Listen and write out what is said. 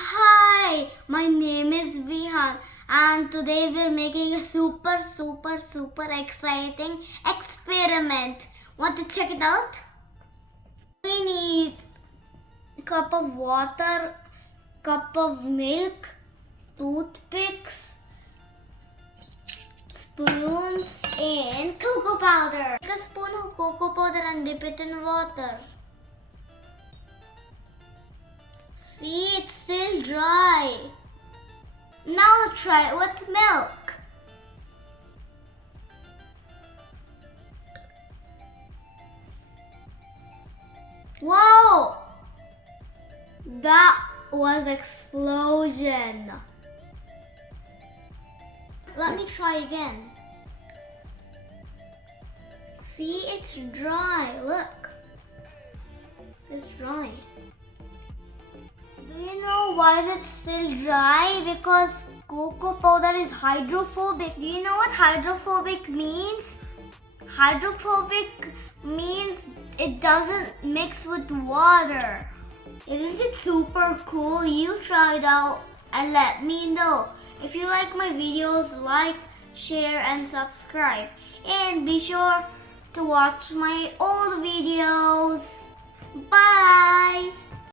Hi, my name is Vihan and today we're making a super exciting experiment. Want to check it out? We need a cup of water, cup of milk, toothpicks, spoons and cocoa powder. Take a spoon of cocoa powder and dip it in water. See, it's still dry. Now I'll try it with milk. Whoa! That was explosion. Let me try again. See, it's dry. Look. It's dry. Do you know why is it still dry? Because cocoa powder is hydrophobic. Do you know what hydrophobic means? Hydrophobic means it doesn't mix with water. Isn't it super cool? You try it out and let me know. If you like my videos, like, share and subscribe. And be sure to watch my old videos. Bye!